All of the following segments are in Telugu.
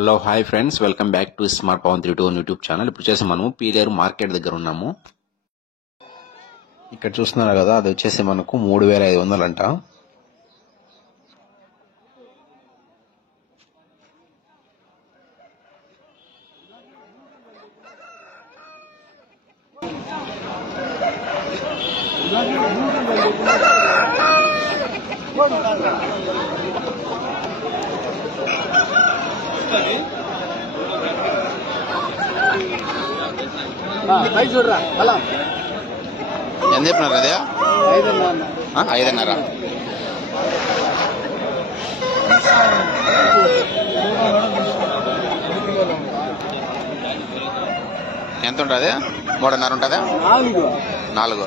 Hello hi friends, welcome back to smart Pavan 321 YouTube channel. ఇప్పుడు వచ్చేసి మనము పీలేరు మార్కెట్ దగ్గర ఉన్నాము. ఇక్కడ చూస్తున్నారు కదా, అది వచ్చేసి మనకు 3500 అంట. ఎంత చెప్పినారు అదే? 5.5. ఎంత ఉంటుంది? 3.5 ఉంటుందా? 4.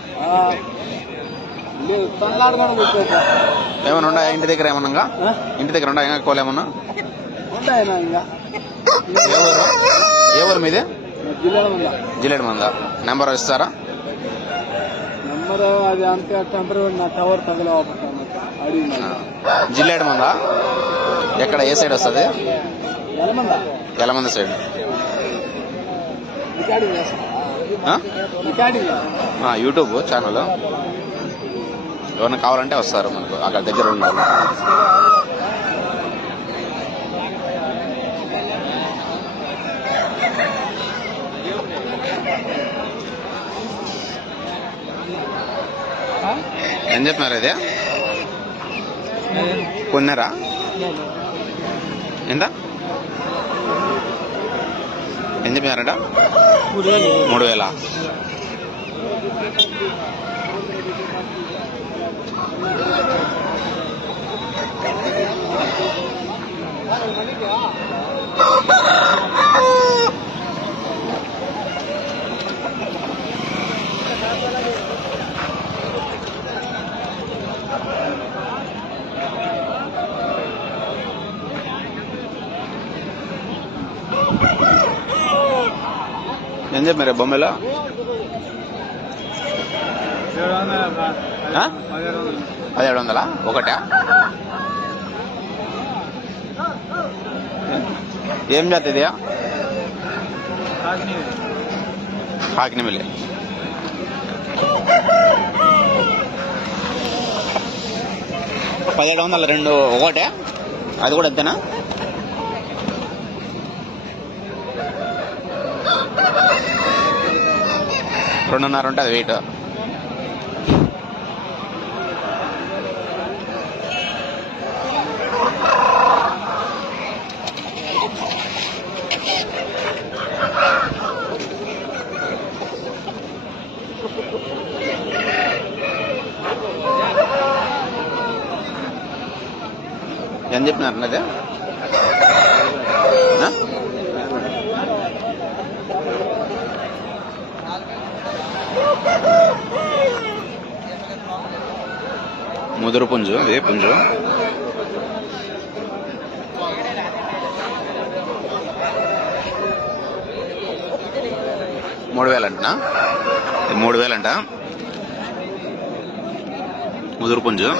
ఏమన్నా ఉన్నాయా ఇంటి దగ్గర? ఏమన్నా ఇంటి దగ్గర ఉండా? ఇంకా కోలేమన్నా? ఏ ఊరు మీది? జిల్లేడు మంద. నెంబర్ ఇస్తారా? జిల్లేడు మంద ఎక్కడ? ఏ సైడ్ వస్తుంది? యలమంద సైడ్. YouTube channel. ఎవరైనా కావాలంటే వస్తారు, మనకు అక్కడ దగ్గర ఉండాలి. ఏం చెప్పినారు అదే? కొన్నారా? ఎంత? ఏం చెప్పినారట? 3000. ఏం చెప్పారు బొమ్మలో? 1700 ఒకటా? ఏం జాతి ఇది? కాకినిమిలి. $1700 ఒకటే? అది కూడా అంతేనా? $2.5 ఉంటుంది వెయిట్. ఏం చెప్పినారు అన్నది? ముదురు పుంజు. ఏ పుంజు? $3000 అంటనా? 3000 అంట ముదురు పుంజు.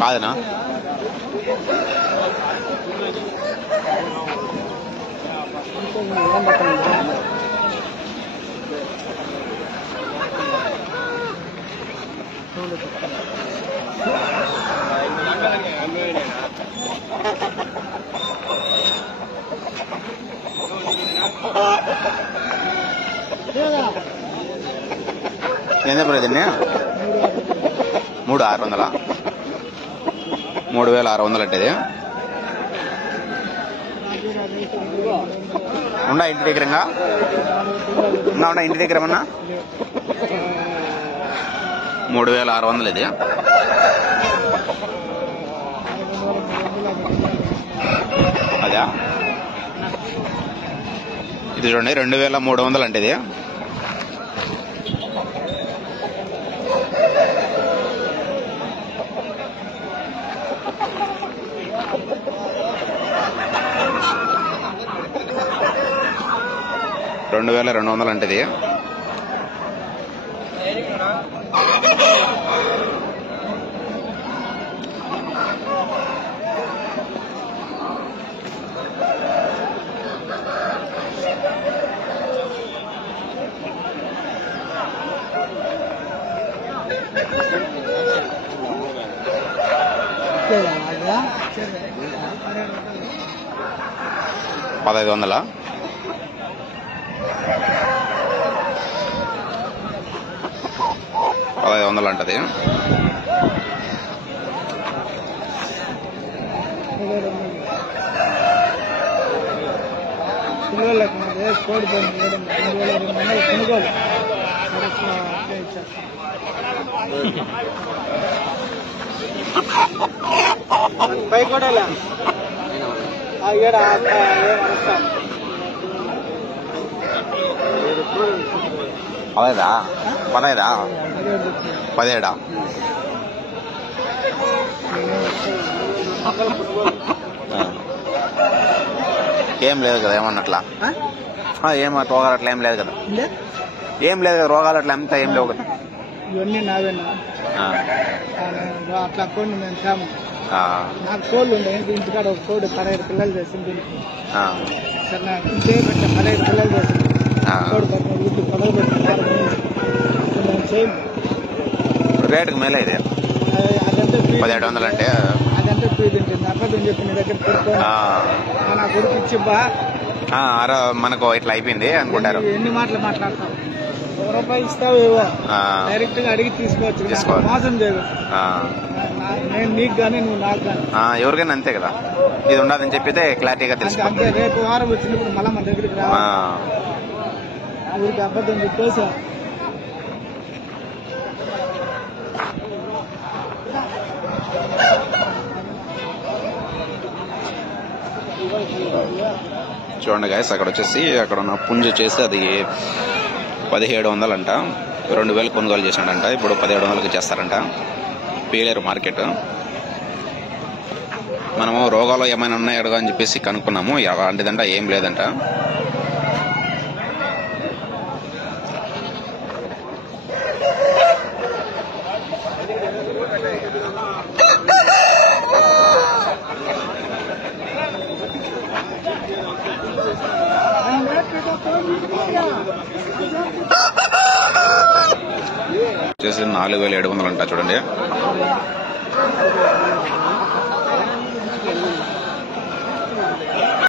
కాదనా? ఏం చెప్పలేదు దీన్ని? 3600. 3600 అంటే ఇది. ఉండా ఇంటి దగ్గర? ఉండా ఇంటి దగ్గర ఏమన్నా? 3600 ఇది. అదా? ఇది చూడండి, 2300 అంటే ఇది. 2200 అంటే ఇది. $1500 1500 అంటది. పదైదా 17 ఏం లేదు కదా ఏమన్నట్లా? ఏమో రోగాలు అట్లా ఏం లేదు కదా? ఏం లేదు కదా రోగాలు అట్లా అంతా ఏం లేవు కదా? ఇవన్నీ నావేనా? అట్లా కోడి మేము తాము. నాకు కోళ్ళు ఉండే ఇంటికాడ ఒక కోడి 15 పిల్లలు చేసింది. సరే నాకు ఇంటే పెట్టా 15 పిల్లలు చేసింది. కోడి 15 పెట్టిన మేము చేయము. రేటుకు మేలే ఇది. అదంతా 1700 అంటే అదంతా ఫ్రీ తింటుంది. అబద్ధం చెప్పి నీ దగ్గర పెట్టుకో నా కొడుకు ఇచ్చిబ్బా మనకు ఇట్లా అయిపోయింది అనుకుంటారు. ఎన్ని మాటలు మాట్లాడతావు? ₹1 ఇస్తావు ఏవో డైరెక్ట్ గా అడిగి తీసుకోవచ్చు. మోసం చేయదు. నేను నీకు గానీ నువ్వు నాకు గానీ ఎవరికైనా అంతే కదా. ఇది ఉండదని చెప్పితే క్లారిటీగా తెలుసుకుంటే రేపు వారం వచ్చినప్పుడు మళ్ళీ మన దగ్గరికి రావాలి. ఊరికి అబద్ధం చెప్పేసి చూడండి గాయస్, అక్కడ వచ్చేసి అక్కడ ఉన్న పుంజ చేసి అది 1700 అంట. 2000 కొనుగోలు చేసినాడంట. ఇప్పుడు 1700కి చేస్తారంట. పీలేరు మార్కెట్. మనము రోగాలు ఏమైనా ఉన్నాయో అని చెప్పేసి కనుక్కున్నాము. అలాంటిదంట ఏం లేదంట. వచ్చేసి 4700 అంట. చూడండి